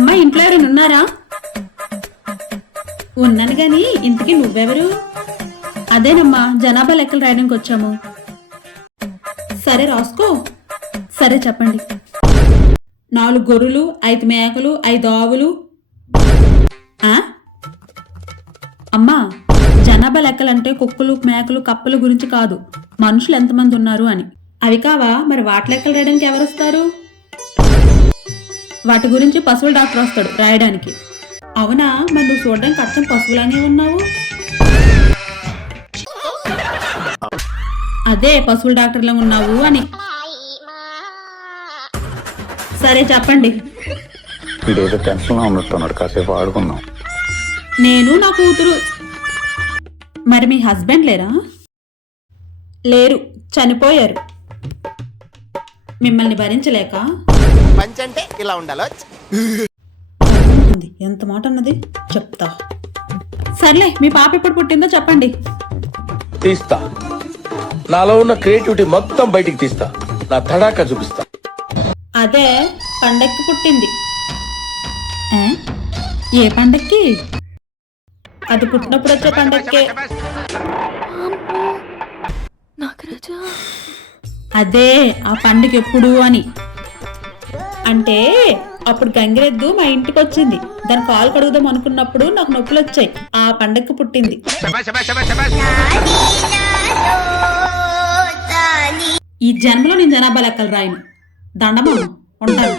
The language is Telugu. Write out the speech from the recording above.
అమ్మా ఇంట్లో ఎవరైనా ఉన్నారా? ఉన్నాను గాని ఇంతకీ నువ్వెవరు? అదేనమ్మా జనాభా లెక్కలు రాయడానికి వచ్చాము. సరే రాసుకో. సరే చెప్పండి. 4 గొర్రెలు, 5 మేకలు, 5 ఆవులు. అమ్మా జనాభా లెక్కలంటే కుక్కలు, మేకలు, కప్పల గురించి కాదు, మనుషులు ఎంతమంది ఉన్నారు అని. అవి కావా? మరి వాటి లెక్కలు రాయడానికి ఎవరు వస్తారు? వాటి గురించి పశువుల డాక్టర్ వస్తాడు రాయడానికి. అవునా? మరి నువ్వు చూడడానికి అచ్చం పశువులానే ఉన్నావు. అదే పశువుల డాక్టర్లా ఉన్నావు అని. సరే చెప్పండి. కాసేపు ఆడుకుందాం. నేను నా కూతురు. మరి మీ హస్బెండ్ లేరా? లేరు, చనిపోయారు. మిమ్మల్ని భరించలేక. పంచంటే ఇలా ఉండాలో. ఎంత మాట అన్నది చెప్తా. సర్లే, మీ పాప ఎప్పుడు పుట్టిందో చెప్పండి. తీస్తా. నాలో ఉన్న క్రియేటివిటీ మొత్తం బయటికి తీస్తా. నా తడాకా చూపిస్తా. అదే పండక్కి పుట్టింది. ఏ పండక్కి? అది పుట్టినప్పుడు వచ్చే పండక్కే. అదే ఆ పండుగ ఎప్పుడు అని. అంటే అప్పుడు గంగిరెద్దు మా ఇంటికి వచ్చింది. దాని కాలు కడుగుదాం అనుకున్నప్పుడు నాకు నొప్పులు వచ్చాయి. ఆ పండక్కి పుట్టింది. ఈ జన్మలో నేను జనాభా లెక్కలు రాయను. దండమా ఉంటాను.